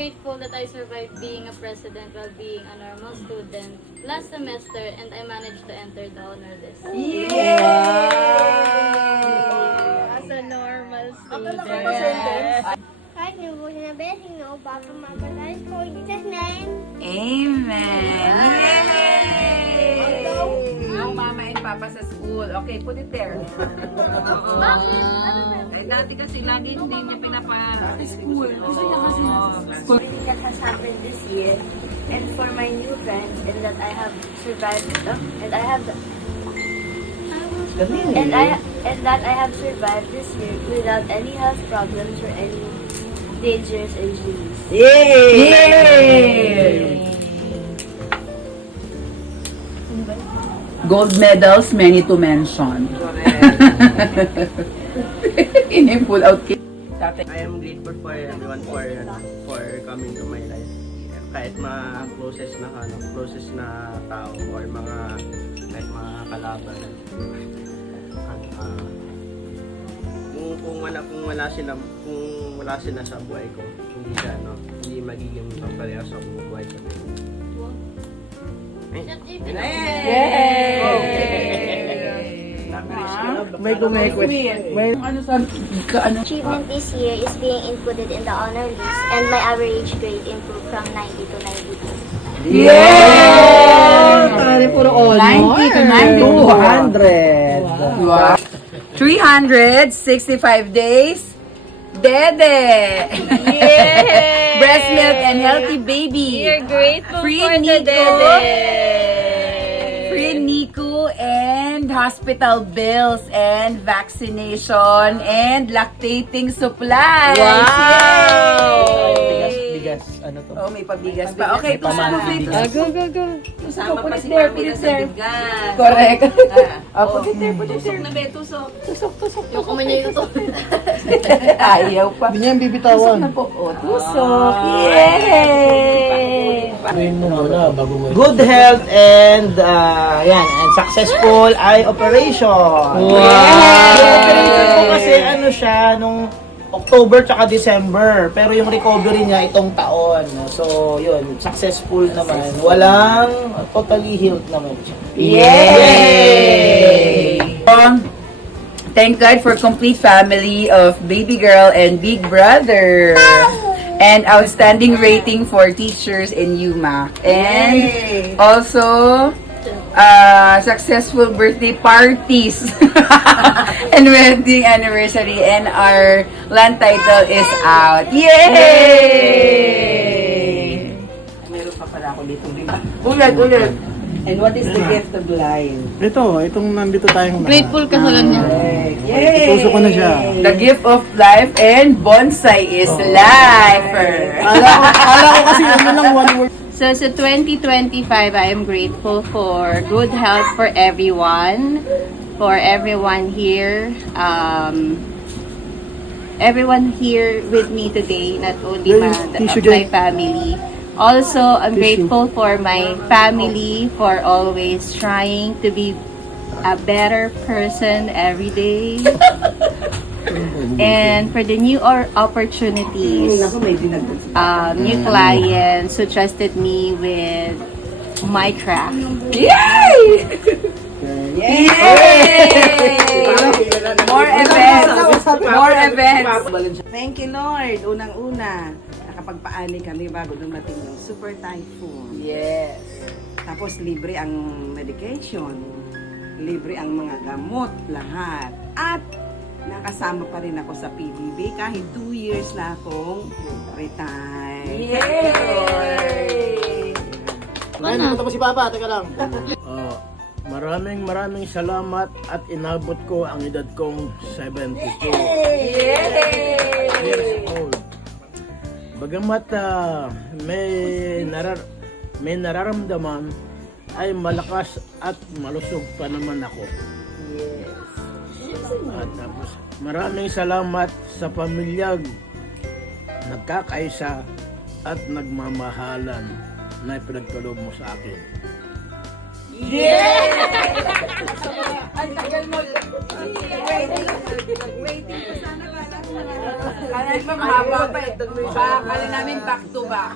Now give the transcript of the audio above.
Grateful that I survived being a president while being a normal student last semester, and I managed to enter the honor list. Yay! As a normal student. Kahit nabuhin na blessing, no? Papa, Mama, Daddy, ko, in Jesus' name. Amen! Yay! No mama and papa sa school. Okay, put it there. Bakit? Ano ba? Ay, dati kasi lagi hindi niya pinapa-school. Gusto niya kasi Everything that has happened this year, and for my new friends, and that I have survived, and I have, and that I have survived this year without any health problems or any dangerous injuries. Yay! Gold medals, many to mention. In-pull out kit. I am grateful for everyone for coming to my life. Kahit mga closest na tao or kahit mga kalaban. Kung wala sila sa buhay ko, hindi magiging pareha sa buhay ko. May Achievement this year is being included in the honor list, and my average grade improved from 90 to 92. Yay! Tari, puro honor. 90 to 92. 200. Wow. 365 days. Dede! Yay! Breast milk and healthy baby. We're grateful Free for the Nico. Dede. Free Nico and hospital bills and vaccination and lactating supplies. Wow! Bigas, ano to? Oh, may pabigas pa. Okay, May pamana bigas. Go, go, go. Sama pa si Pamela sa bigas. Correct. Put it there, put it there. Na be, tusok. Tusok. Yung kumain yung ito. Ayaw pa. Hindi niya yung Tusok bibitawan. na po. Oh, tusok. Yay! Gawin mo muna bago mo. Good health and and successful eye operation. Wow! Yung operation ko kasi ano siya nung October tsaka December, pero yung recovery niya itong taon. So, yun, successful naman. Walang totally healed naman siya. Yay! Thank God for complete family of baby girl and big brother. And outstanding rating for teachers in UMAC. And also, successful birthday parties and wedding anniversary, and our land title is out. Yay! Meron pa pala ako dito. Ulit. And what is the gift of life? Itong nandito tayong Grateful ka sa kanya. Yay! Tuso ko na siya. The gift of life and bonsai is life. Kala ko kasi ano lang one word. So sa 2025, I am grateful for good health for everyone here. Everyone here with me today, not only my family. Also, I'm grateful for my family for always trying to be a better person every day. And for the new opportunities, new clients who trusted me with my craft. Yay! More events! More events! Thank you, Lord. Unang-una, nakapagpaani kami bago dumating yung super typhoon. Yes. Tapos libre ang medication, libre ang mga gamot, lahat. At nakasama pa rin ako sa PBB kahit 2 years na akong retired. Yay! Ano tapos si Papa, teka lang. Maraming salamat at inabot ko ang edad kong 72 years old. Bagamat may nararamdaman, ay malakas at malusog pa naman ako. At tapos, maraming salamat sa pamilyang nagkakaisa at nagmamahalan na ipinagkaloob mo sa akin. Ang tagal mo. Waiting pa sana. Next pa, mahaba pa eh. Baka namin back to back.